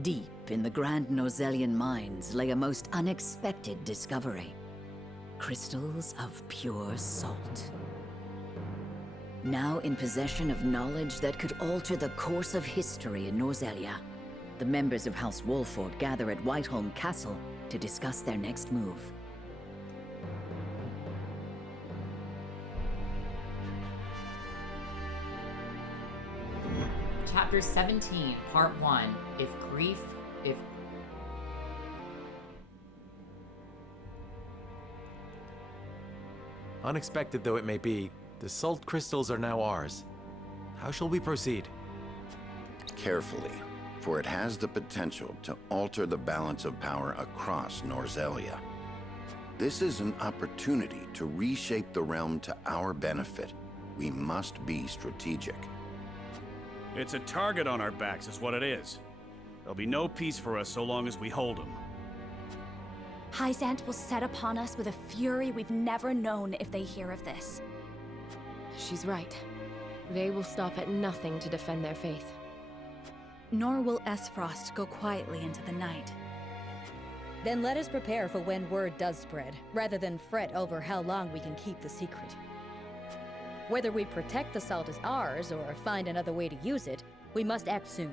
Deep in the Grand Norzelian mines lay a most unexpected discovery. Crystals of pure salt. Now in possession of knowledge that could alter the course of history in Norzelia, the members of House Wolford gather at Whiteholm Castle to discuss their next move. Chapter 17, Part 1, if... Unexpected though it may be, the salt crystals are now ours. How shall we proceed? Carefully, for it has the potential to alter the balance of power across Norzelia. This is an opportunity to reshape the realm to our benefit. We must be strategic. It's a target on our backs is what it is. There'll be no peace for us so long as we hold them. Hyzant will set upon us with a fury we've never known if they hear of this. She's right. They will stop at nothing to defend their faith. Nor will Esfrost go quietly into the night. Then let us prepare for when word does spread, rather than fret over how long we can keep the secret. Whether we protect the salt as ours, or find another way to use it, we must act soon.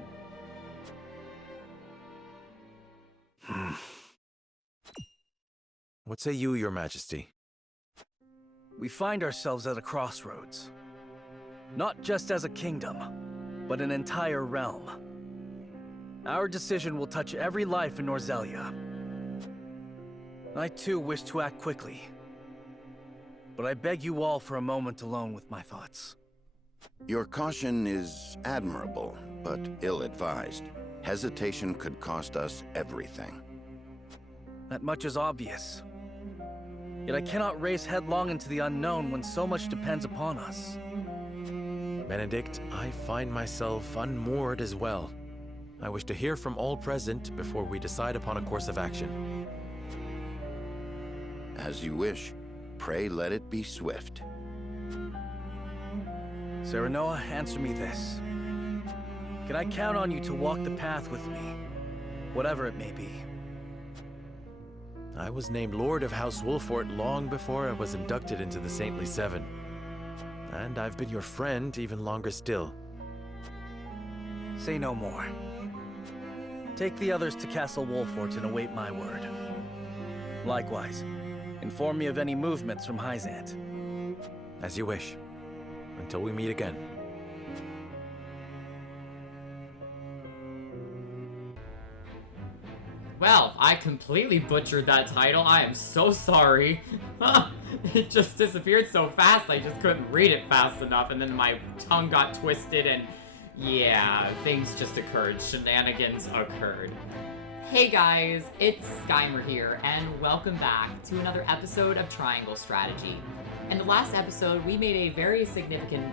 What say you, Your Majesty? We find ourselves at a crossroads. Not just as a kingdom, but an entire realm. Our decision will touch every life in Norzelia. I too wish to act quickly. But I beg you all for a moment alone with my thoughts. Your caution is admirable, but ill-advised. Hesitation could cost us everything. That much is obvious. Yet I cannot race headlong into the unknown when so much depends upon us. Benedict, I find myself unmoored as well. I wish to hear from all present before we decide upon a course of action. As you wish. Pray let it be swift. Serenoa, answer me this. Can I count on you to walk the path with me, whatever it may be? I was named Lord of House Wolfort long before I was inducted into the Saintly Seven. And I've been your friend even longer still. Say no more. Take the others to Castle Wolfort and await my word. Likewise, inform me of any movements from Hyzant. As you wish. Until we meet again. Well, I completely butchered that title. I am so sorry. It just disappeared so fast, I just couldn't read it fast enough, and then my tongue got twisted, and yeah, things just occurred. Shenanigans occurred. Hey guys, it's Skymer here, and welcome back to another episode of Triangle Strategy. In the last episode, we made a very significant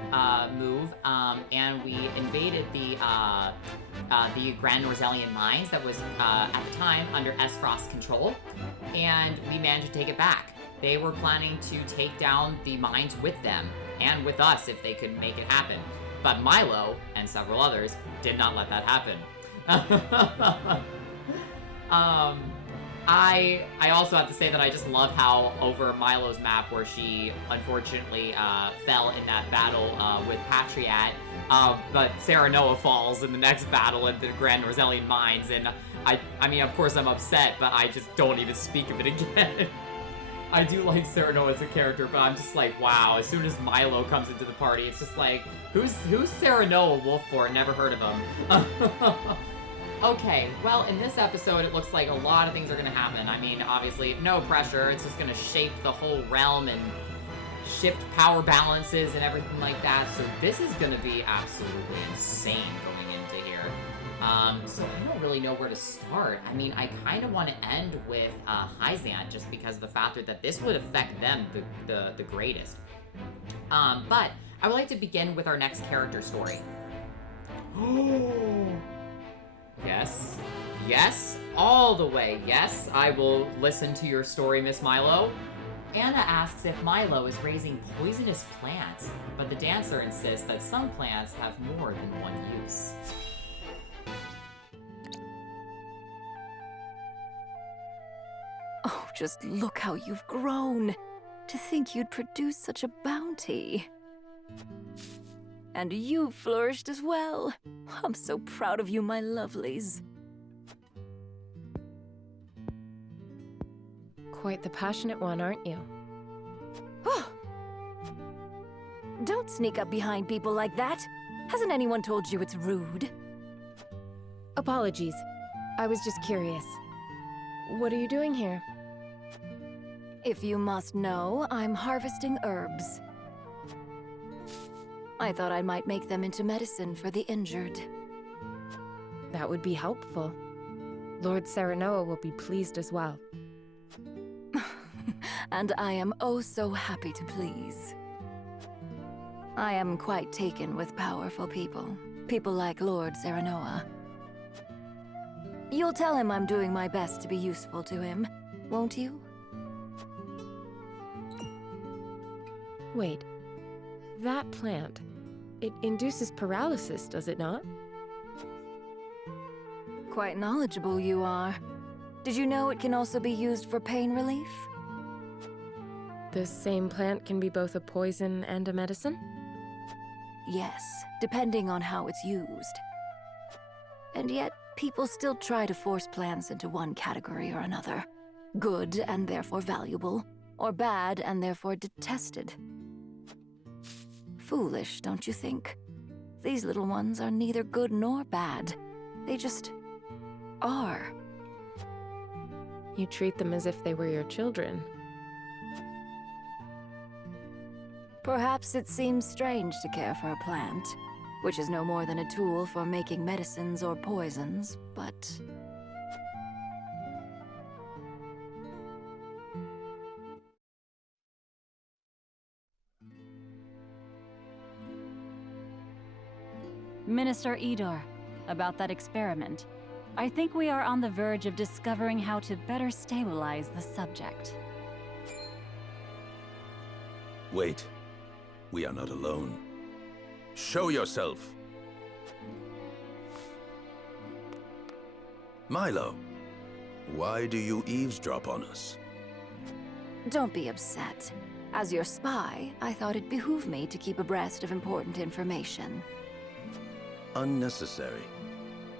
move, and we invaded the Grand Norzelian mines that was, at the time, under Esfrost's control, and we managed to take it back. They were planning to take down the mines with them, and with us if they could make it happen. But Milo, and several others, did not let that happen. I also have to say that I just love how over Milo's map, where she unfortunately fell in that battle with Patriat, but Serenoa falls in the next battle at the Grand Norzelian mines, and I mean, of course I'm upset, but I just don't even speak of it again. I do like Serenoa as a character, but I'm just like, wow, as soon as Milo comes into the party, it's just like, who's Serenoa Wolfort? Never heard of him. Okay, well, in this episode, it looks like a lot of things are gonna happen. I mean, obviously, no pressure. It's just gonna shape the whole realm and shift power balances and everything like that. So this is gonna be absolutely insane going into here. So I don't really know where to start. I mean, I kind of want to end with Hyzant, just because of the factor that this would affect them the greatest. But I would like to begin with our next character story. Yes. Yes, all the way. Yes, I will listen to your story, Miss Milo. Anna asks if Milo is raising poisonous plants, but the dancer insists that some plants have more than one use. just look how you've grown. To think you'd produce such a bounty. And you've flourished as well. I'm so proud of you, my lovelies. Quite the passionate one, aren't you? Don't sneak up behind people like that. Hasn't anyone told you it's rude? Apologies. I was just curious. What are you doing here? If you must know, I'm harvesting herbs. I thought I might make them into medicine for the injured. That would be helpful. Lord Serenoa will be pleased as well. And I am oh so happy to please. I am quite taken with powerful people. People like Lord Serenoa. You'll tell him I'm doing my best to be useful to him, won't you? Wait. That plant. It induces paralysis, does it not? Quite knowledgeable you are. Did you know it can also be used for pain relief? The same plant can be both a poison and a medicine? Yes, depending on how it's used. And yet, people still try to force plants into one category or another. Good and therefore valuable, or bad and therefore detested. Foolish, don't you think? These little ones are neither good nor bad. They just are. You treat them as if they were your children. Perhaps it seems strange to care for a plant, which is no more than a tool for making medicines or poisons, but... Minister Idor, about that experiment. I think we are on the verge of discovering how to better stabilize the subject. Wait. We are not alone. Show yourself! Milo, why do you eavesdrop on us? Don't be upset. As your spy, I thought it behooved me to keep abreast of important information. Unnecessary.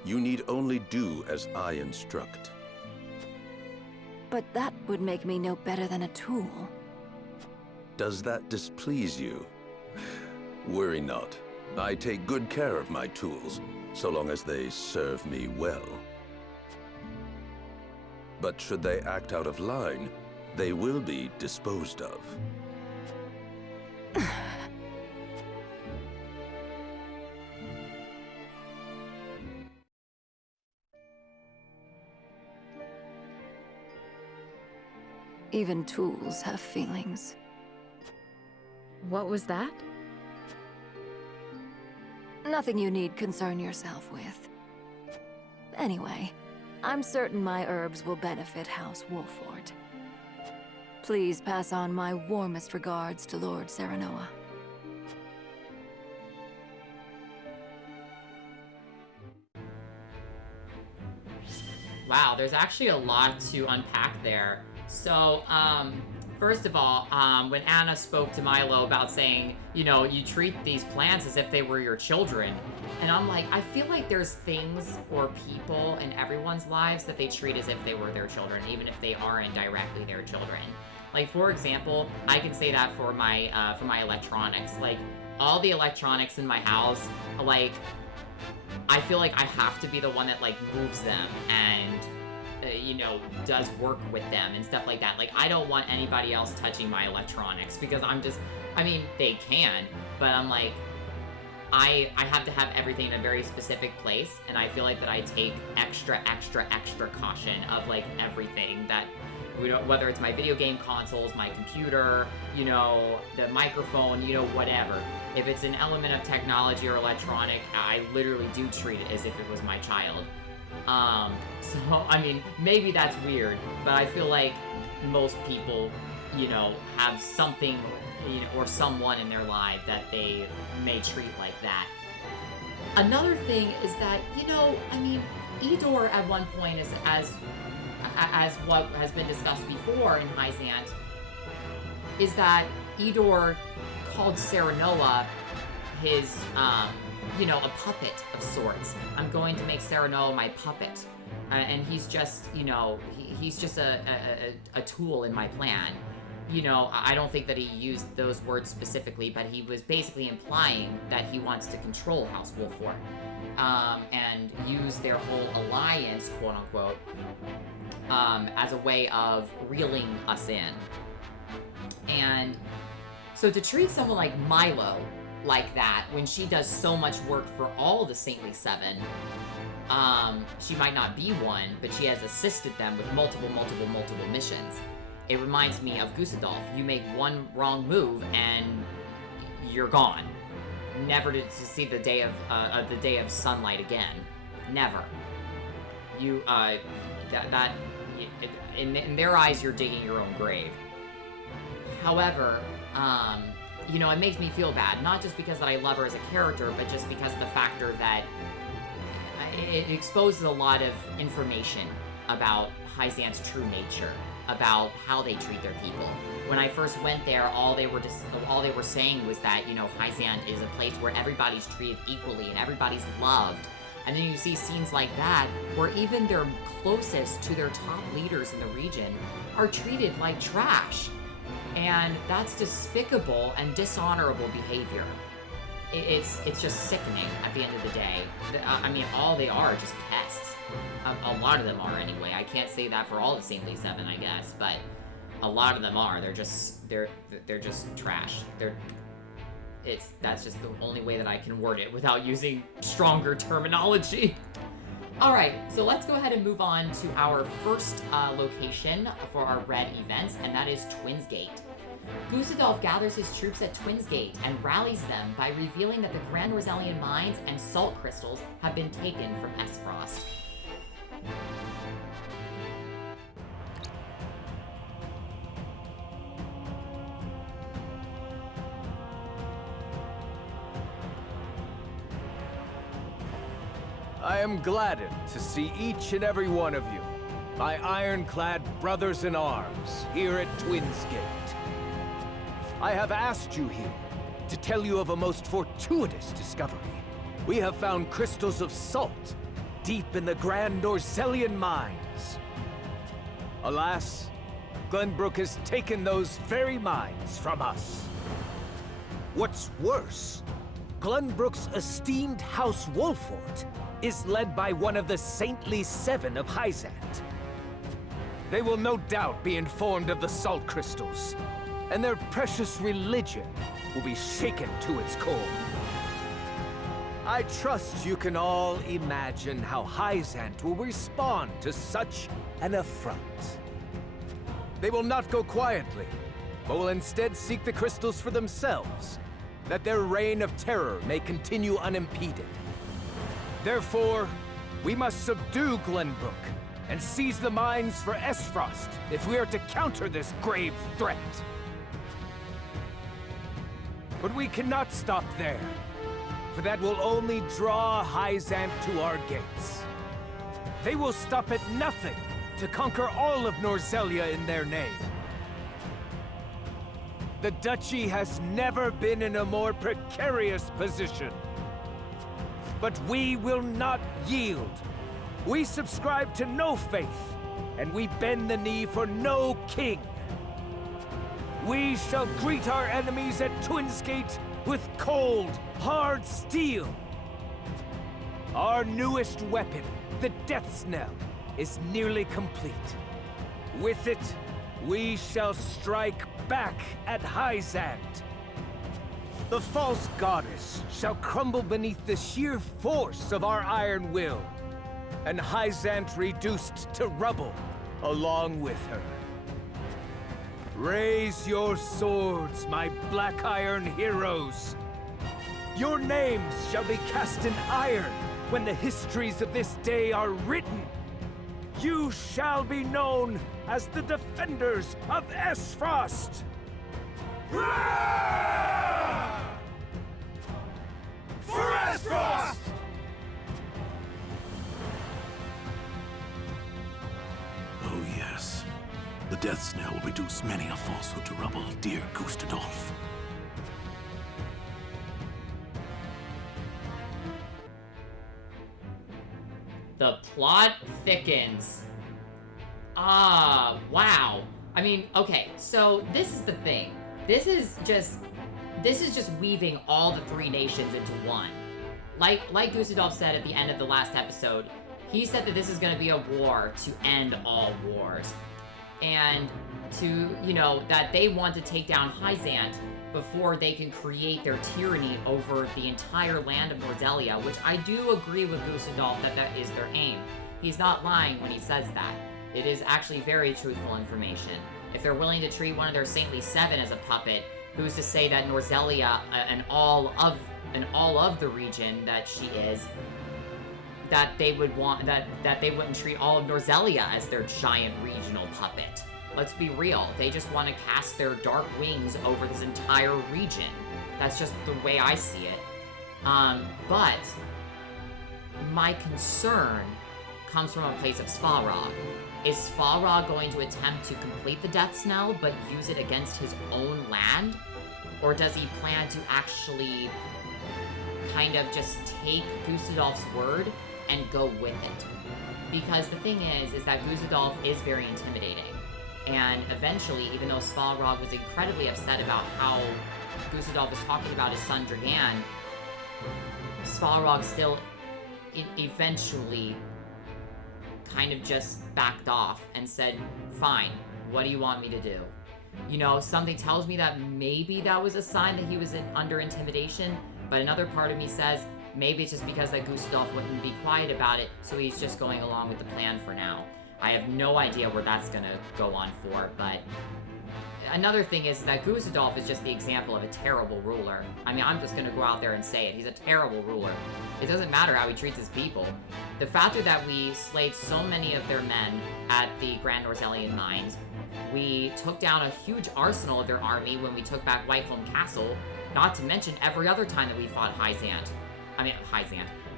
You need only do as I instruct. But that would make me no better than a tool. Does that displease you? Worry not. I take good care of my tools, so long as they serve me well. But should they act out of line, they will be disposed of. Even tools have feelings. What was that? Nothing you need concern yourself with. Anyway, I'm certain my herbs will benefit House Wolford. Please pass on my warmest regards to Lord Serenoa. Wow, there's actually a lot to unpack there. So, first of all, when Anna spoke to Milo about saying, you know, you treat these plants as if they were your children, and I'm like, I feel like there's things or people in everyone's lives that they treat as if they were their children, even if they aren't directly their children. Like, for example, I can say that for my electronics. Like, all the electronics in my house, like, I feel like I have to be the one that, like, moves them and, you know, does work with them and stuff like that. Like, I don't want anybody else touching my electronics because I'm just, I mean, they can, but I'm like, I have to have everything in a very specific place, and I feel like that I take extra caution of, like, everything that, whether it's my video game consoles, my computer, you know, the microphone, you know, whatever. If it's an element of technology or electronic, I literally do treat it as if it was my child. So, I mean, maybe that's weird, but I feel like most people, you know, have something, you know, or someone in their life that they may treat like that. Another thing is that, you know, I mean, Idor at one point is, as as what has been discussed before in Hyzant, is that Idor called Serenoa his, a puppet of sorts. I'm going to make Serenoa my puppet. And he's just, he's just a tool in my plan. I don't think that he used those words specifically, but he was basically implying that he wants to control House Wolford, and use their whole alliance, quote-unquote, as a way of reeling us in. And so to treat someone like Milo like that, when she does so much work for all the Saintly Seven, she might not be one, but she has assisted them with multiple missions. It reminds me of Gusadolf. You make one wrong move and you're gone. Never to see the day of sunlight again. Never. You in their eyes, you're digging your own grave. However, it makes me feel bad, not just because that I love her as a character, but just because of the factor that it exposes a lot of information about Hyzant's true nature, about how they treat their people. When I first went there, all they were saying was that, Hyzant is a place where everybody's treated equally and everybody's loved. And then you see scenes like that, where even their closest to their top leaders in the region are treated like trash. And that's despicable and dishonorable behavior. It's just sickening at the end of the day. All they are just pests. A lot of them are anyway. I can't say that for all the Saintly Seven, I guess, but a lot of them are. They're just trash. That's just the only way that I can word it without using stronger terminology. All right, so let's go ahead and move on to our first location for our red events, and that is Twins Gate. Gusadolf gathers his troops at Twins Gate and rallies them by revealing that the Grand Norzelian mines and salt crystals have been taken from Esfrost. I am gladdened to see each and every one of you, my ironclad brothers in arms, here at Twins Gate. I have asked you here to tell you of a most fortuitous discovery. We have found crystals of salt deep in the Grand Norzelian mines. Alas, Glenbrook has taken those very mines from us. What's worse, Glenbrook's esteemed House Wolford is led by one of the Saintly Seven of Hyzant. They will no doubt be informed of the salt crystals, and their precious religion will be shaken to its core. I trust you can all imagine how Hyzant will respond to such an affront. They will not go quietly, but will instead seek the crystals for themselves, that their reign of terror may continue unimpeded. Therefore, we must subdue Glenbrook and seize the mines for Esfrost if we are to counter this grave threat. But we cannot stop there, for that will only draw Hyzant to our gates. They will stop at nothing to conquer all of Norzelia in their name. The Duchy has never been in a more precarious position. But we will not yield. We subscribe to no faith, and we bend the knee for no king. We shall greet our enemies at Twins Gate with cold, hard steel. Our newest weapon, the Death's Knell, is nearly complete. With it, we shall strike back at Hyzant. The false goddess shall crumble beneath the sheer force of our iron will, and Hyzant reduced to rubble along with her. Raise your swords, my black iron heroes. Your names shall be cast in iron when the histories of this day are written. You shall be known as the defenders of Esfrost. For Esfrost! Oh death snare will reduce many a falsehood to rubble, dear Gustadolf. The plot thickens. Ah, wow. I mean, okay, so this is the thing. This is just weaving all the three nations into one. Like Gustadolf said at the end of the last episode, he said that this is going to be a war to end all wars. And to, you know, that they want to take down Hyzant before they can create their tyranny over the entire land of Norzelia, which I do agree with Gustadolf that that is their aim. He's not lying when he says that. It is actually very truthful information. If they're willing to treat one of their saintly seven as a puppet, who's to say that Norzelia and all of the region that she is, that they would want that they wouldn't treat all of Norzelia as their giant regional puppet. Let's be real, they just want to cast their dark wings over this entire region. That's just the way I see it. But my concern comes from a place of Svarog. Is Svarog going to attempt to complete the Death Snell, but use it against his own land? Or does he plan to actually kind of just take Gustadolf's word and go with it? Because the thing is that Gustadolf is very intimidating. And eventually, even though Svarog was incredibly upset about how Gustadolf was talking about his son Dragan, Svarog still eventually kind of just backed off and said, fine, what do you want me to do? You know, something tells me that maybe that was a sign that he was under intimidation, but another part of me says, maybe it's just because that Gustadolf wouldn't be quiet about it, so he's just going along with the plan for now. I have no idea where that's gonna go on for, but another thing is that Gustadolf is just the example of a terrible ruler. I mean, I'm just gonna go out there and say it. He's a terrible ruler. It doesn't matter how he treats his people. The fact that we slayed so many of their men at the Grand Norzelian Mines, we took down a huge arsenal of their army when we took back Whiteholm Castle, not to mention every other time that we fought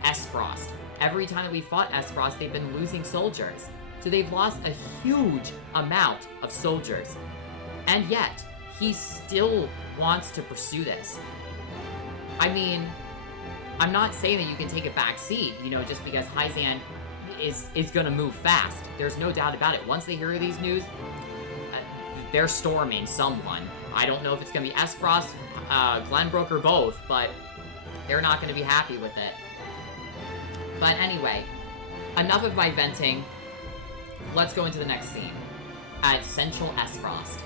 Esfrost. Every time that we fought Esfrost, they've been losing soldiers. So they've lost a huge amount of soldiers. And yet, he still wants to pursue this. I mean, I'm not saying that you can take a back seat, you know, just because Hyzant is gonna move fast. There's no doubt about it. Once they hear these news, they're storming someone. I don't know if it's gonna be Esfrost, Glenbrook, or both, but they're not gonna be happy with it. But anyway, enough of my venting. Let's go into the next scene. At Central Esfrost.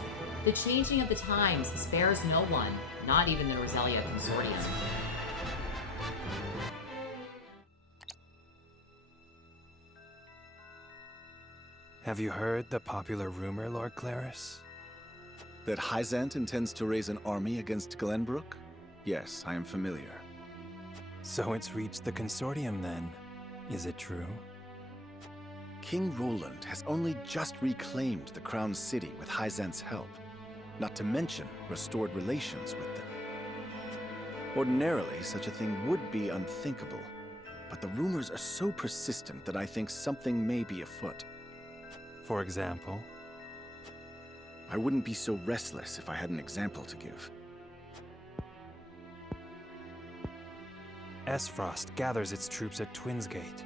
The changing of the times spares no one, not even the Norzelia Consortium. Have you heard the popular rumor, Lord Claris? That Hyzant intends to raise an army against Glenbrook? Yes, I am familiar. So it's reached the Consortium then. Is it true? King Roland has only just reclaimed the Crown City with Hyzant's help, not to mention restored relations with them. Ordinarily, such a thing would be unthinkable, but the rumors are so persistent that I think something may be afoot. For example? I wouldn't be so restless if I had an example to give. Esfrost gathers its troops at Twinsgate.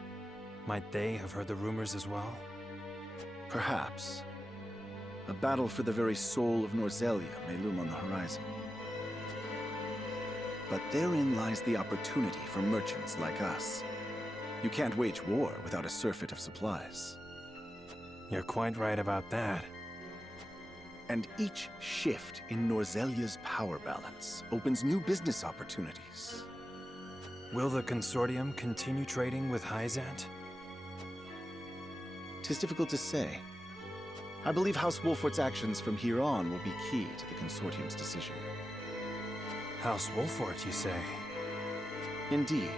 Might they have heard the rumors as well? Perhaps. A battle for the very soul of Norzelia may loom on the horizon. But therein lies the opportunity for merchants like us. You can't wage war without a surfeit of supplies. You're quite right about that. And each shift in Norzelia's power balance opens new business opportunities. Will the Consortium continue trading with Hyzant? 'Tis difficult to say. I believe House Wolfort's actions from here on will be key to the Consortium's decision. House Wolfort, you say? Indeed.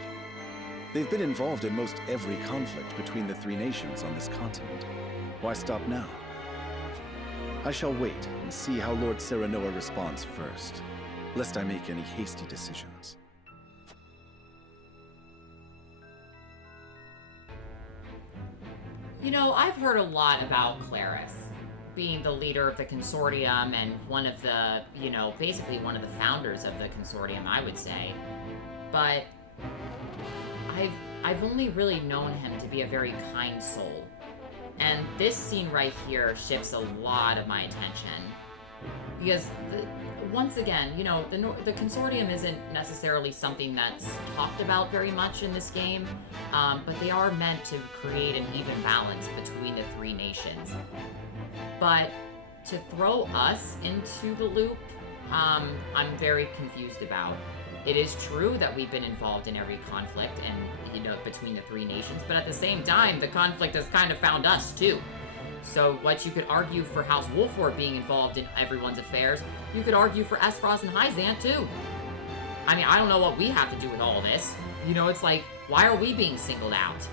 They've been involved in most every conflict between the three nations on this continent. Why stop now? I shall wait and see how Lord Serenoa responds first, lest I make any hasty decisions. You know, I've heard a lot about Claris, being the leader of the consortium and one of the, you know, basically one of the founders of the consortium, I would say. But I've only really known him to be a very kind soul. And this scene right here shifts a lot of my attention. Because, once again, you know, the consortium isn't necessarily something that's talked about very much in this game, but they are meant to create an even balance between the three nations. But to throw us into the loop, I'm very confused about. It is true that we've been involved in every conflict and, you know, between the three nations, but at the same time, the conflict has kind of found us too. So what you could argue for House Wolford being involved in everyone's affairs, you could argue for Esfrost and Hyzant too. I mean, I don't know what we have to do with all this. You know, it's like, why are we being singled out?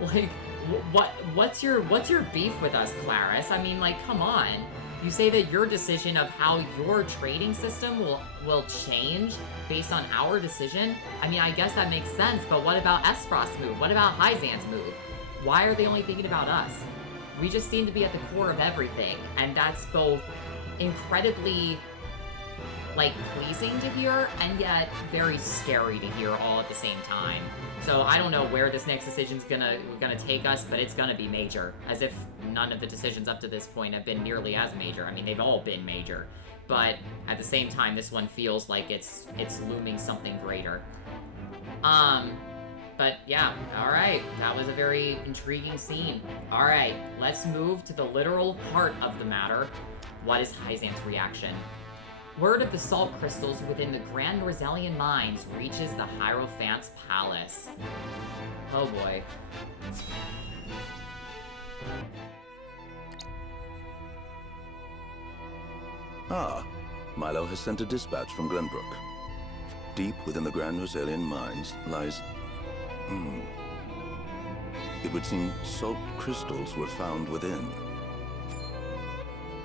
Like, what's your beef with us, Claris? I mean, like, come on. You say that your decision of how your trading system will change based on our decision? I mean, I guess that makes sense, but what about Esfrost's move? What about Hyzant's move? Why are they only thinking about us? We just seem to be at the core of everything, and that's both incredibly, like, pleasing to hear, and yet very scary to hear all at the same time. So I don't know where this next decision's gonna take us, but it's gonna be major. As if none of the decisions up to this point have been nearly as major. I mean, they've all been major. But at the same time, this one feels like it's looming something greater. But yeah, alright, that was a very intriguing scene. Alright, let's move to the literal heart of the matter. What is Hyzant's reaction? Word of the salt crystals within the Grand Norzelian mines reaches the Hierophant's palace. Oh boy. Ah, Milo has sent a dispatch from Glenbrook. Deep within the Grand Norzelian mines lies... It would seem salt crystals were found within.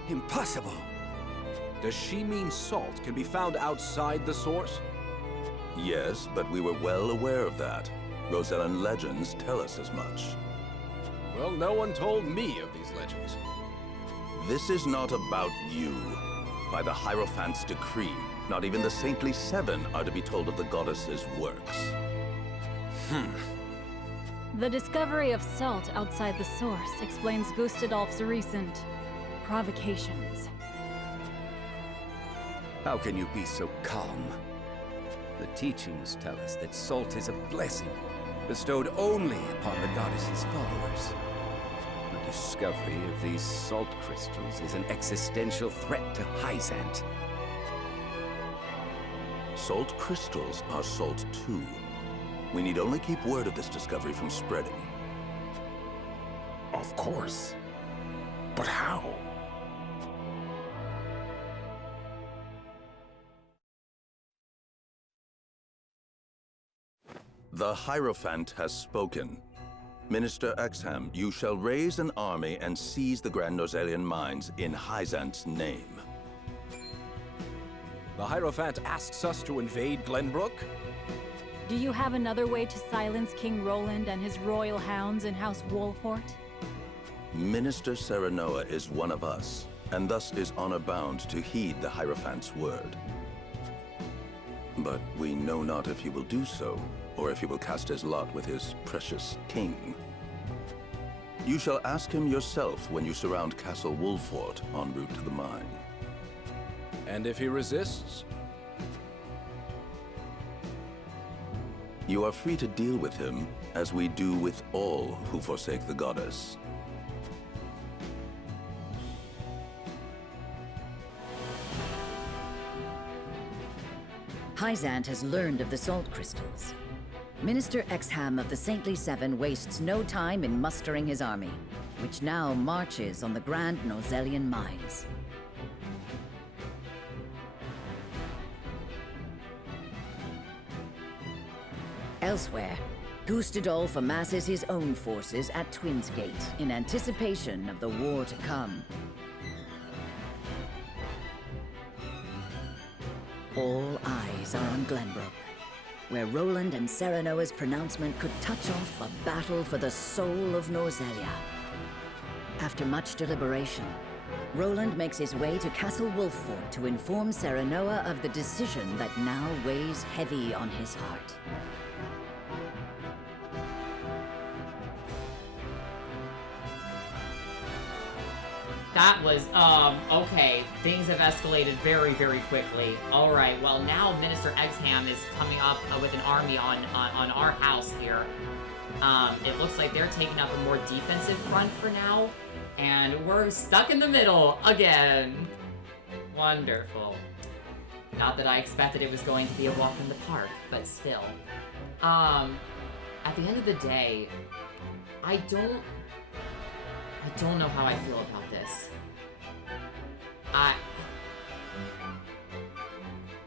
Impossible! Does she mean salt can be found outside the source? Yes, but we were well aware of that. Rosellan legends tell us as much. Well, no one told me of these legends. This is not about you. By the Hierophant's decree, not even the Saintly Seven are to be told of the goddess's works. The discovery of salt outside the source explains Gustadolf's recent provocations. How can you be so calm? The teachings tell us that salt is a blessing, bestowed only upon the goddess's followers. The discovery of these salt crystals is an existential threat to Hyzant. Salt crystals are salt too. We need only keep word of this discovery from spreading. Of course. But how? The Hierophant has spoken. Minister Exham, you shall raise an army and seize the Grand Norzelian mines in Hyzant's name. The Hierophant asks us to invade Glenbrook? Do you have another way to silence King Roland and his royal hounds in House Wolfort? Minister Serenoa is one of us, and thus is honor-bound to heed the Hierophant's word. But we know not if he will do so, or if he will cast his lot with his precious king. You shall ask him yourself when you surround Castle Wolfort en route to the mine. And if he resists? You are free to deal with him, as we do with all who forsake the goddess. Hyzant has learned of the salt crystals. Minister Exham of the Saintly Seven wastes no time in mustering his army, which now marches on the Grand Norzelian mines. Elsewhere, Gustadolf amasses his own forces at Twins Gate in anticipation of the war to come. All eyes are on Glenbrook, where Roland and Serenoa's pronouncement could touch off a battle for the soul of Norzelia. After much deliberation, Roland makes his way to Castle Wolffort to inform Serenoa of the decision that now weighs heavy on his heart. That was, okay. Things have escalated very, very quickly. Alright, well now Minister Exham is coming up with an army on our house here. It looks like they're taking up a more defensive front for now. And we're stuck in the middle again. Wonderful. Not that I expected it was going to be a walk in the park, but still. At the end of the day, I don't know how I feel about this.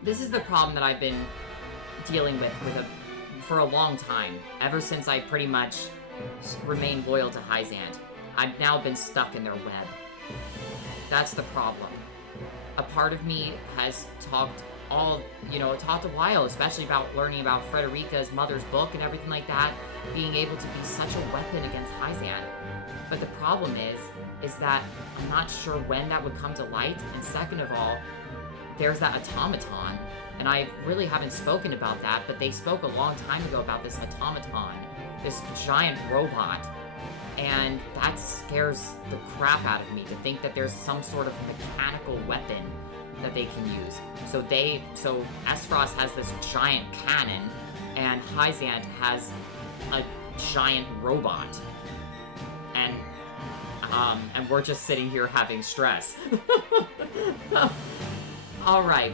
This is the problem that I've been dealing with for a long time. Ever since I pretty much remained loyal to Hyzant. I've now been stuck in their web. That's the problem. A part of me has talked a while, especially about learning about Frederica's mother's book and everything like that, being able to be such a weapon against Hyzant. But the problem is that I'm not sure when that would come to light, and second of all, there's that automaton, and I really haven't spoken about that, but they spoke a long time ago about this automaton, this giant robot, and that scares the crap out of me to think that there's some sort of mechanical weapon that they can use. So Esfrost has this giant cannon, and Hyzant has a giant robot. And we're just sitting here having stress. Alright.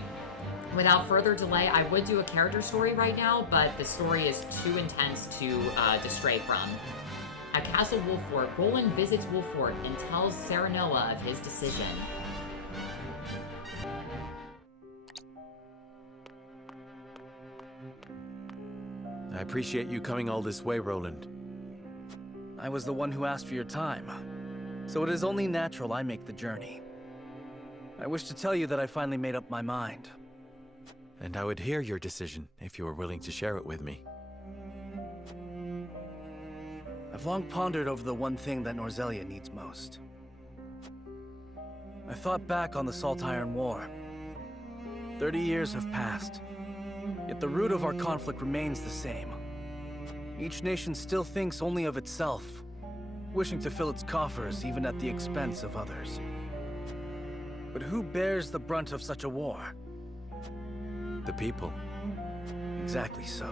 Without further delay, I would do a character story right now, but the story is too intense to stray from. At Castle Wolffort, Roland visits Wolffort and tells Serenoa of his decision. I appreciate you coming all this way, Roland. I was the one who asked for your time, so it is only natural I make the journey. I wish to tell you that I finally made up my mind. And I would hear your decision if you were willing to share it with me. I've long pondered over the one thing that Norzelia needs most. I thought back on the Saltiron War. 30 years have passed, yet the root of our conflict remains the same. Each nation still thinks only of itself, wishing to fill its coffers even at the expense of others. But who bears the brunt of such a war? The people. Exactly so.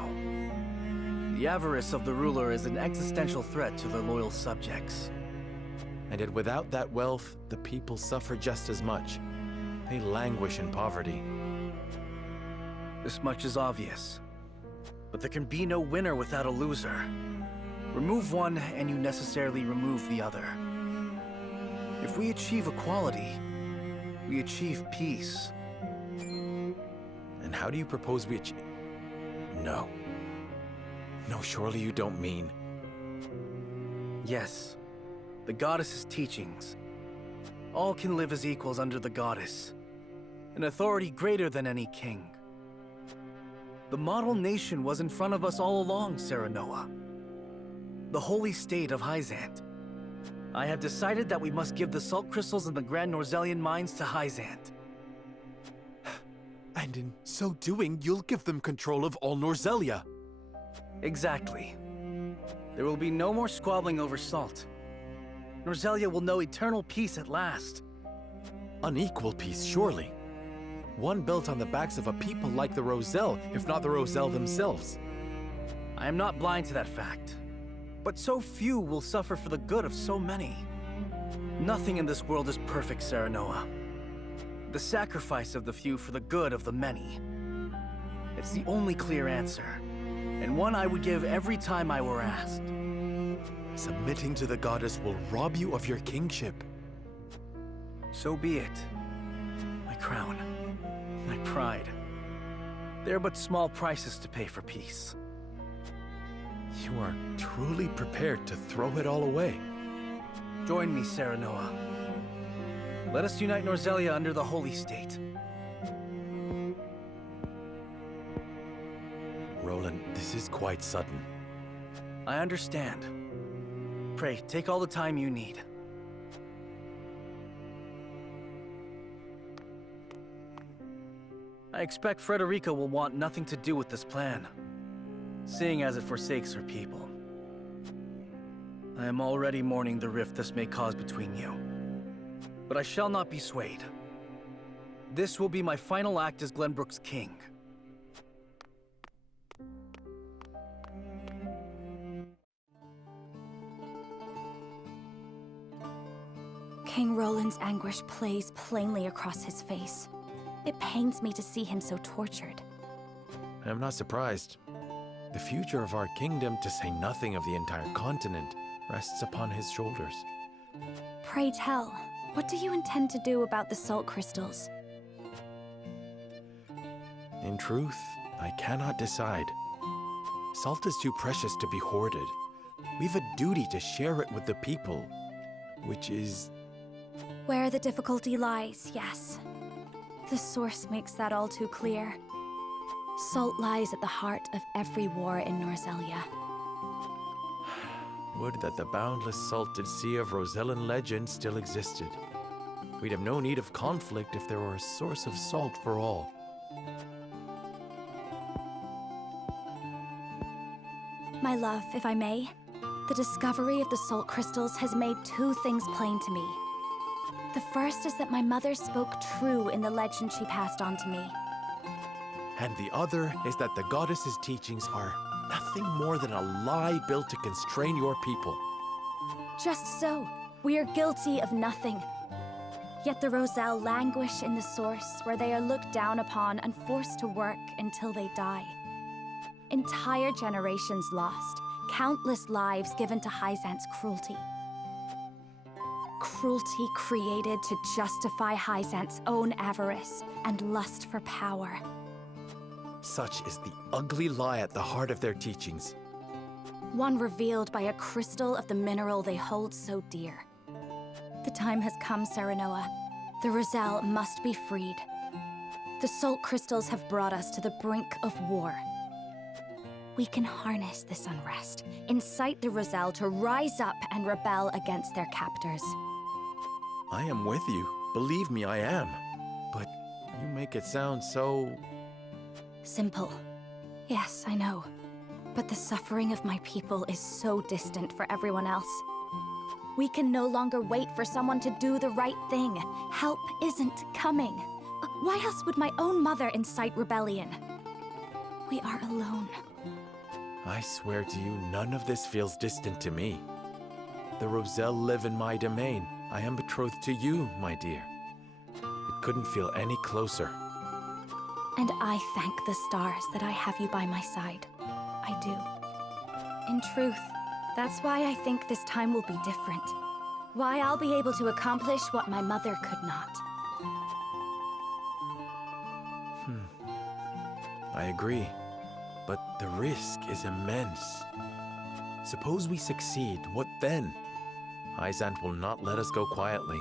The avarice of the ruler is an existential threat to their loyal subjects. And yet without that wealth, the people suffer just as much. They languish in poverty. This much is obvious. But there can be no winner without a loser. Remove one, and you necessarily remove the other. If we achieve equality, we achieve peace. And how do you propose we achieve? No. No, surely you don't mean... Yes. The goddess's teachings. All can live as equals under the goddess. An authority greater than any king. The model nation was in front of us all along, Serenoa. The holy state of Hyzant. I have decided that we must give the salt crystals in the Grand Norzelian mines to Hyzant. And in so doing, you'll give them control of all Norzelia. Exactly. There will be no more squabbling over salt. Norzelia will know eternal peace at last. Unequal peace, surely. One built on the backs of a people like the Roselle, if not the Roselle themselves. I am not blind to that fact. But so few will suffer for the good of so many. Nothing in this world is perfect, Serenoa. The sacrifice of the few for the good of the many. It's the only clear answer, and one I would give every time I were asked. Submitting to the goddess will rob you of your kingship. So be it. My crown, my pride. They are but small prices to pay for peace. You are truly prepared to throw it all away. Join me, Serenoa. Let us unite Norzelia under the Holy State. Roland, this is quite sudden. I understand. Pray, take all the time you need. I expect Frederica will want nothing to do with this plan, seeing as it forsakes her people. I am already mourning the rift this may cause between you, but I shall not be swayed. This will be my final act as Glenbrook's king. King Roland's anguish plays plainly across his face. It pains me to see him so tortured. I am not surprised. The future of our kingdom, to say nothing of the entire continent, rests upon his shoulders. Pray tell, what do you intend to do about the salt crystals? In truth, I cannot decide. Salt is too precious to be hoarded. We've a duty to share it with the people, which is... Where the difficulty lies, yes. The source makes that all too clear. Salt lies at the heart of every war in Norzelia. Would that the boundless salted sea of Rosellan legend still existed. We'd have no need of conflict if there were a source of salt for all. My love, if I may, the discovery of the salt crystals has made two things plain to me. The first is that my mother spoke true in the legend she passed on to me. And the other is that the goddess's teachings are nothing more than a lie built to constrain your people. Just so. We are guilty of nothing. Yet the Roselle languish in the source, where they are looked down upon and forced to work until they die. Entire generations lost, countless lives given to Hyzant's cruelty. Cruelty created to justify Hyzant's own avarice and lust for power. Such is the ugly lie at the heart of their teachings. One revealed by a crystal of the mineral they hold so dear. The time has come, Serenoa. The Roselle must be freed. The salt crystals have brought us to the brink of war. We can harness this unrest, incite the Roselle to rise up and rebel against their captors. I am with you. Believe me, I am. But you make it sound so... Simple. Yes, I know. But the suffering of my people is so distant for everyone else. We can no longer wait for someone to do the right thing. Help isn't coming. Why else would my own mother incite rebellion? We are alone. I swear to you, none of this feels distant to me. The Roselle live in my domain. I am betrothed to you, my dear. It couldn't feel any closer. And I thank the stars that I have you by my side. I do. In truth, that's why I think this time will be different. Why I'll be able to accomplish what my mother could not. I agree. But the risk is immense. Suppose we succeed, what then? Hyzant will not let us go quietly.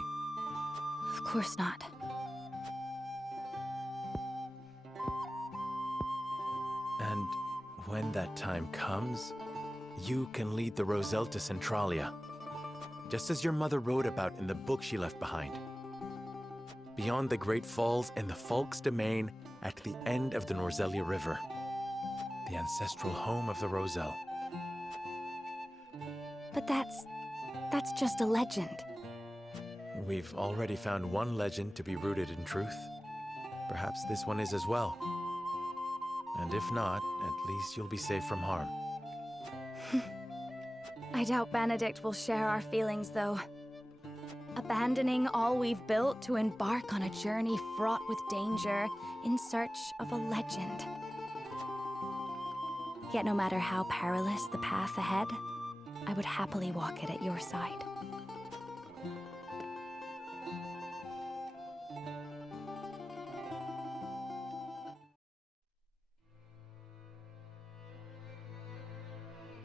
Of course not. And when that time comes, you can lead the Roselle to Centralia, just as your mother wrote about in the book she left behind. Beyond the Great Falls and the Falk's domain at the end of the Norzelia River, the ancestral home of the Roselle. But that's just a legend. We've already found one legend to be rooted in truth. Perhaps this one is as well. And if not, at least you'll be safe from harm. I doubt Benedict will share our feelings, though. Abandoning all we've built to embark on a journey fraught with danger in search of a legend. Yet no matter how perilous the path ahead, I would happily walk it at your side.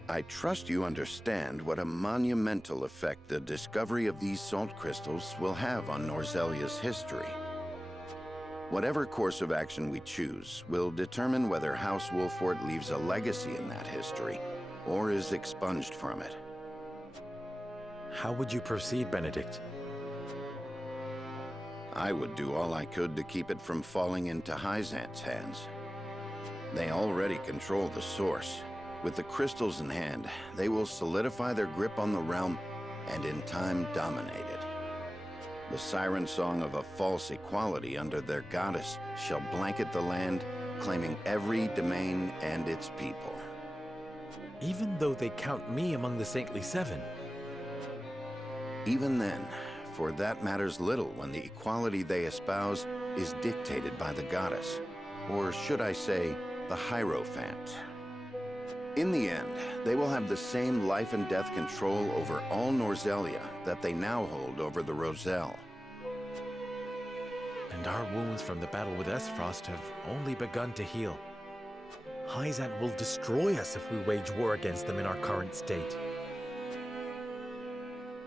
I trust you understand what a monumental effect the discovery of these salt crystals will have on Norzelia's history. Whatever course of action we choose will determine whether House Wolfort leaves a legacy in that history, or is expunged from it. How would you proceed, Benedict? I would do all I could to keep it from falling into Hyzant's hands. They already control the source. With the crystals in hand, they will solidify their grip on the realm and in time dominate it. The siren song of a false equality under their goddess shall blanket the land, claiming every domain and its people. Even though they count me among the Saintly Seven. Even then, for that matters little when the equality they espouse is dictated by the goddess, or should I say, the Hierophant. In the end, they will have the same life and death control over all Norzelia that they now hold over the Roselle. And our wounds from the battle with Esfrost have only begun to heal. Hyzant will destroy us if we wage war against them in our current state.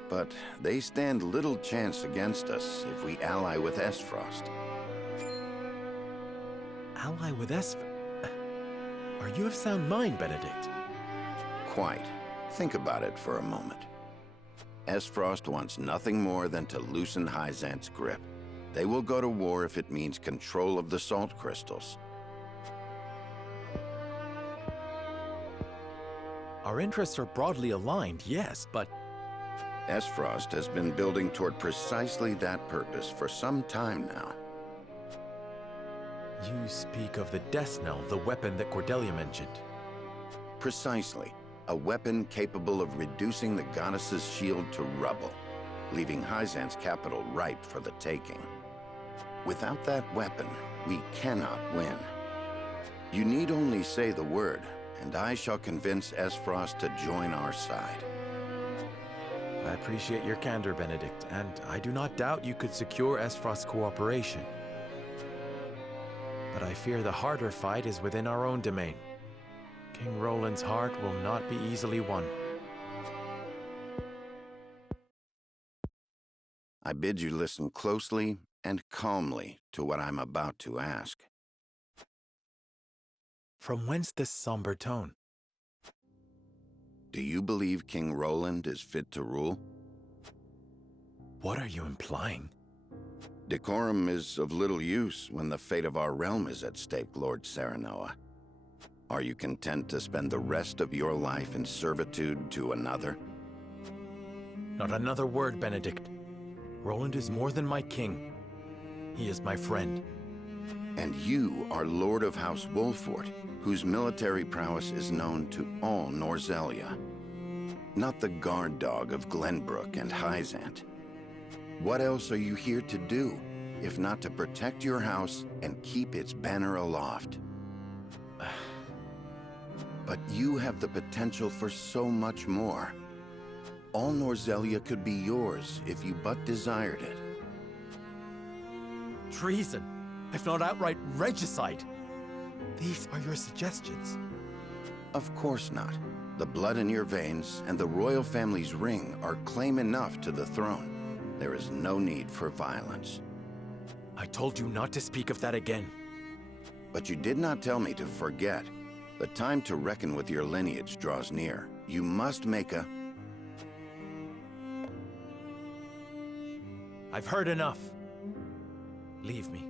But they stand little chance against us if we ally with Esfrost. Ally with Esfrost? Are you of sound mind, Benedict? Quite. Think about it for a moment. Esfrost wants nothing more than to loosen Hyzant's grip. They will go to war if it means control of the salt crystals. Our interests are broadly aligned, yes, but... Esfrost has been building toward precisely that purpose for some time now. You speak of the Death Knell, the weapon that Cordelia mentioned. Precisely. A weapon capable of reducing the goddess's shield to rubble, leaving Hyzant's capital ripe for the taking. Without that weapon, we cannot win. You need only say the word, and I shall convince Esfrost to join our side. I appreciate your candor, Benedict, and I do not doubt you could secure Esfrost's cooperation. But I fear the harder fight is within our own domain. King Roland's heart will not be easily won. I bid you listen closely and calmly to what I'm about to ask. From whence this somber tone? Do you believe King Roland is fit to rule? What are you implying? Decorum is of little use when the fate of our realm is at stake, Lord Serenoa. Are you content to spend the rest of your life in servitude to another? Not another word, Benedict. Roland is more than my king. He is my friend. And you are Lord of House Wolfort, whose military prowess is known to all Norzelia. Not the guard dog of Glenbrook and Hyzant. What else are you here to do, if not to protect your house and keep its banner aloft? But you have the potential for so much more. All Norzelia could be yours if you but desired it. Treason, if not outright regicide. These are your suggestions. Of course not. The blood in your veins and the royal family's ring are claim enough to the throne. There is no need for violence. I told you not to speak of that again. But you did not tell me to forget. The time to reckon with your lineage draws near. You must make a... I've heard enough. Leave me.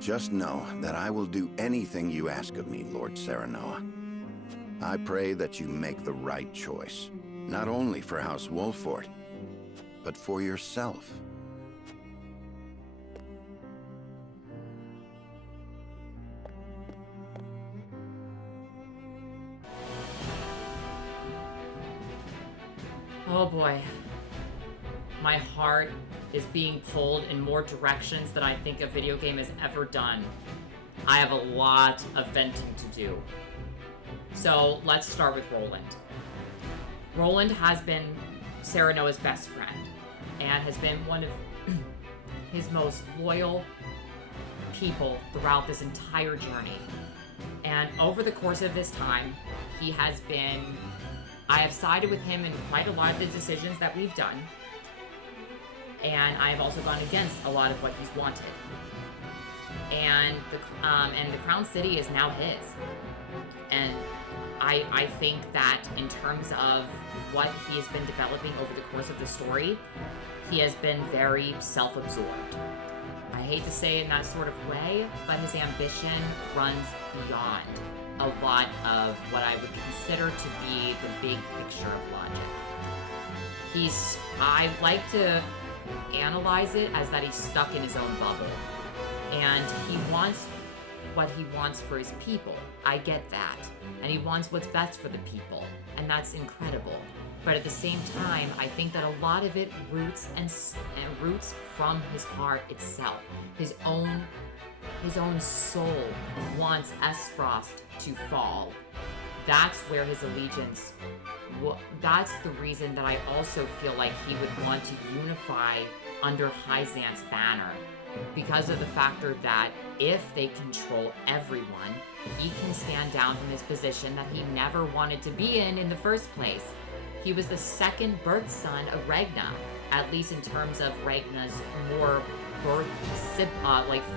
Just know that I will do anything you ask of me, Lord Serenoa. I pray that you make the right choice, not only for House Wolfort, but for yourself. Oh boy. My heart is being pulled in more directions than I think a video game has ever done. I have a lot of venting to do. So let's start with Roland. Roland has been Serenoa's best friend and has been one of his most loyal people throughout this entire journey. And over the course of this time, he has been... I have sided with him in quite a lot of the decisions that we've done. And I have also gone against a lot of what he's wanted. And the Crown City is now his. And I think that in terms of what he has been developing over the course of the story, he has been very self-absorbed. I hate to say it in that sort of way, but his ambition runs beyond a lot of what I would consider to be the big picture of logic. I like to analyze it as that he's stuck in his own bubble. And he wants what he wants for his people. I get that. And he wants what's best for the people. And that's incredible. But at the same time, I think that a lot of it roots from his heart itself. His own soul wants Esfrost to fall. That's where his allegiance, that's the reason that I also feel like he would want to unify under Hyzant's banner. Because of the factor that if they control everyone, he can stand down from his position that he never wanted to be in the first place. He was the second birth son of Regna, at least in terms of Regna's more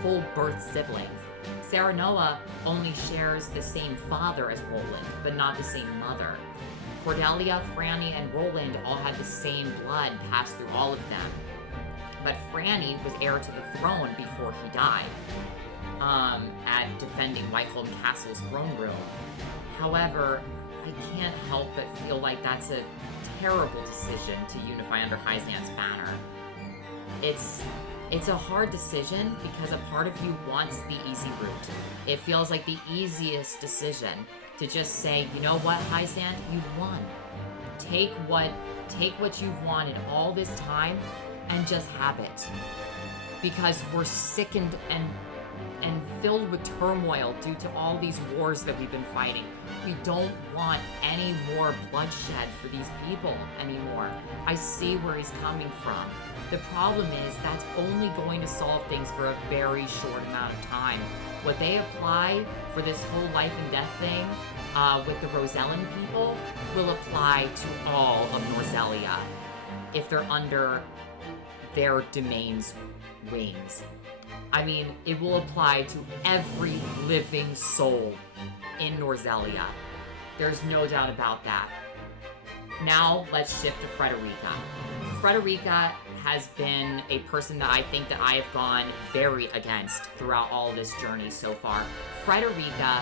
full birth siblings. Serenoa only shares the same father as Roland, but not the same mother. Cordelia, Franny, and Roland all had the same blood passed through all of them. But Franny was heir to the throne before he died, at defending Whiteholm Castle's throne room. However, I can't help but feel like that's a terrible decision to unify under Hyzant's banner. It's a hard decision because a part of you wants the easy route. It feels like the easiest decision to just say, you know what, Hyzant, you've won. Take what you've wanted all this time and just have it. Because we're sickened and filled with turmoil due to all these wars that we've been fighting. We don't want any more bloodshed for these people anymore. I see where he's coming from. The problem is that's only going to solve things for a very short amount of time. What they apply for this whole life and death thing with the Rosellan people will apply to all of Norzelia if they're under their domain's wings. I mean, it will apply to every living soul in Norzelia. There's no doubt about that. Now, let's shift to Frederica. Frederica has been a person that I think that I have gone very against throughout all of this journey so far. Frederica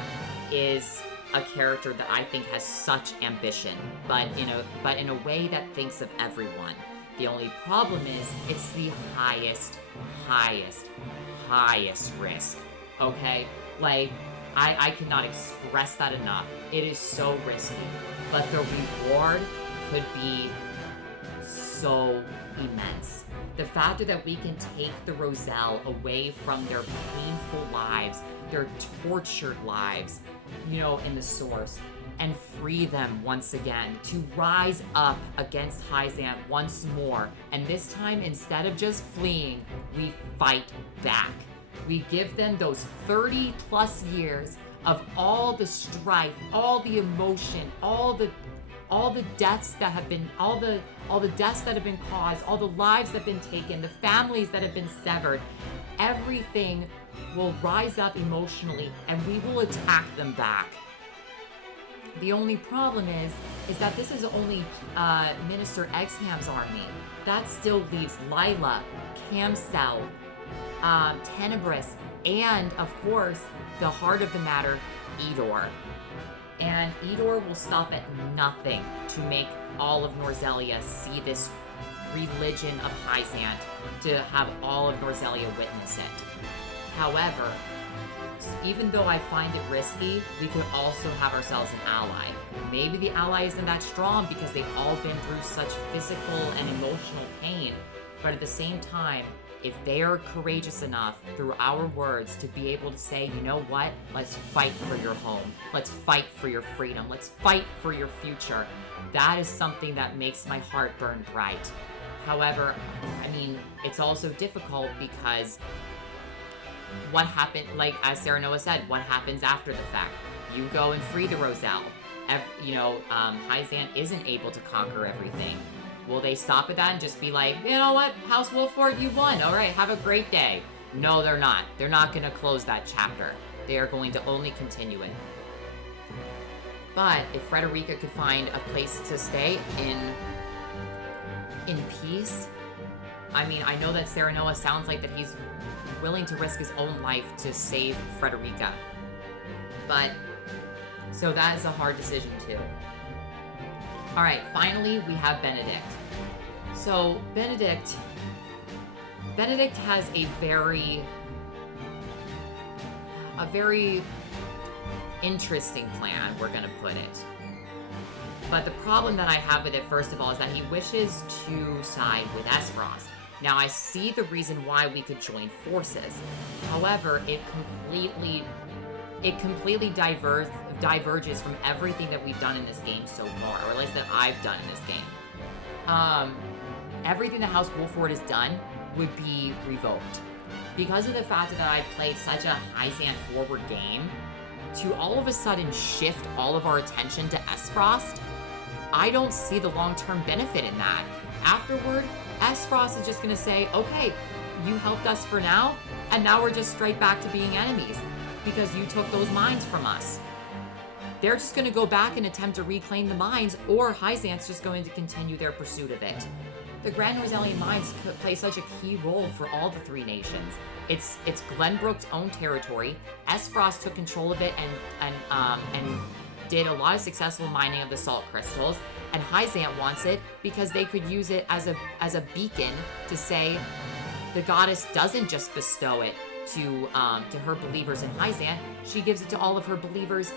is a character that I think has such ambition, but in a way that thinks of everyone. The only problem is it's the highest risk, okay? Like, I cannot express that enough. It is so risky, but the reward could be so immense. The fact that we can take the Roselle away from their painful lives, their tortured lives, in the source, and free them once again to rise up against Hyzant once more. And this time, instead of just fleeing, we fight back. We give them those 30 plus years of all the strife, all the emotion, all the deaths that have been, all the deaths that have been caused, all the lives that have been taken, the families that have been severed. Everything will rise up emotionally, and we will attack them back. The only problem is that this is only Minister Exham's army. That still leaves Lila, Camsel, Tenebris, and of course, the heart of the matter, Edor. And Edor will stop at nothing to make all of Norzelia see this religion of Hyzant, to have all of Norzelia witness it. However, even though I find it risky, we could also have ourselves an ally. Maybe the ally isn't that strong because they've all been through such physical and emotional pain, but at the same time, if they are courageous enough through our words to be able to say, you know what, let's fight for your home, let's fight for your freedom, let's fight for your future, that is something that makes my heart burn bright. However, I mean, it's also difficult because what happened, like as Serenoa said, what happens after the fact? You go and free the Roselle. Hyzant isn't able to conquer everything. Will they stop at that and just be like, you know what, House Wolford, you won. All right, have a great day. No, they're not. They're not going to close that chapter. They are going to only continue it. But if Frederica could find a place to stay in peace, I mean, I know that Serenoa sounds like that he's willing to risk his own life to save Frederica. But, so that is a hard decision too. Alright, finally we have Benedict. So, Benedict has a very interesting plan, we're gonna put it. But the problem that I have with it, first of all, is that he wishes to side with Esfrost. Now, I see the reason why we could join forces. However, it completely diverges from everything that we've done in this game so far, or at least that I've done in this game. Everything that House Wolford has done would be revoked. Because of the fact that I played such a Hyzan forward game, to all of a sudden shift all of our attention to Esfrost, I don't see the long-term benefit in that. Afterward, Esfrost is just gonna say, okay, you helped us for now, and now we're just straight back to being enemies, because you took those mines from us. They're just gonna go back and attempt to reclaim the mines, or Hyzan's just going to continue their pursuit of it. The Grand Norzelian mines play such a key role for all the three nations. It's Glenbrook's own territory. Esfrost took control of it and did a lot of successful mining of the salt crystals, and Hyzan wants it because they could use it as a beacon to say the goddess doesn't just bestow it to her believers in Hyzan, she gives it to all of her believers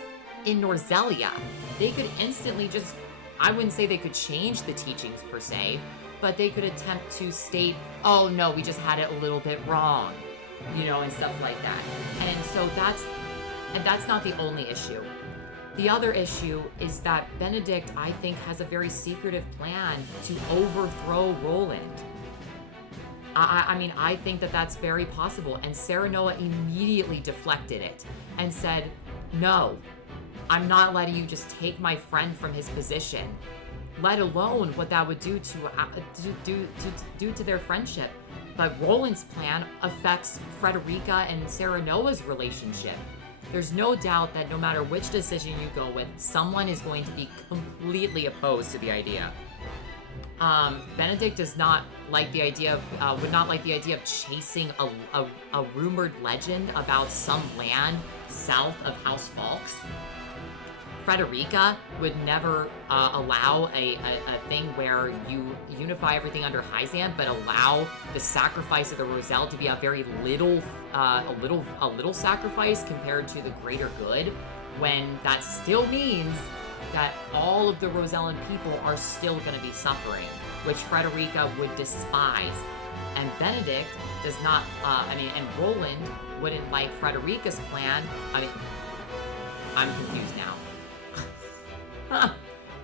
in Norzelia. They could instantly just, I wouldn't say they could change the teachings per se, but they could attempt to state, oh no, we just had it a little bit wrong, you know, and stuff like that. And so that's not the only issue. The other issue is that Benedict, I think, has a very secretive plan to overthrow Roland. I mean, I think that that's very possible. And Serenoa immediately deflected it and said, no, I'm not letting you just take my friend from his position, let alone what that would do to their friendship. But Roland's plan affects Frederica and Serenoa's relationship. There's no doubt that no matter which decision you go with, someone is going to be completely opposed to the idea. Benedict does not like the idea of, would not like the idea of chasing a rumored legend about some land south of House Falks. Frederica would never allow a thing where you unify everything under Hyzan, but allow the sacrifice of the Roselle to be a very little sacrifice compared to the greater good, when that still means that all of the Rosellan people are still going to be suffering, which Frederica would despise. And Benedict does not, and Roland wouldn't like Frederica's plan. I'm confused now.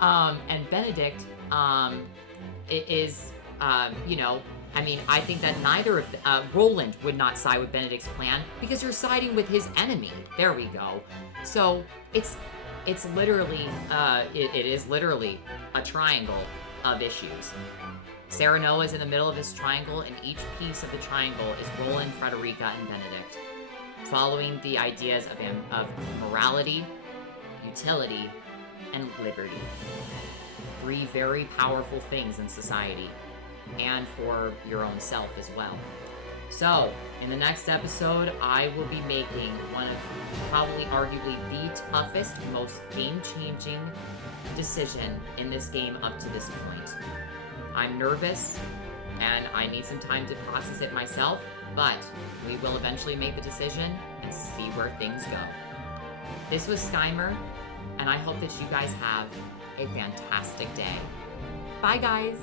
And Benedict, I think that neither of, Roland would not side with Benedict's plan because you're siding with his enemy. There we go. So, it's literally, it is literally a triangle of issues. Serenoa is in the middle of this triangle, and each piece of the triangle is Roland, Frederica, and Benedict, following the ideas of morality, utility, and liberty. 3 very powerful things in society, and for your own self as well. So, in the next episode, I will be making one of probably arguably the toughest, most game-changing decision in this game up to this point. I'm nervous, and I need some time to process it myself, but we will eventually make the decision and see where things go. This was Skymer, and I hope that you guys have a fantastic day. Bye, guys!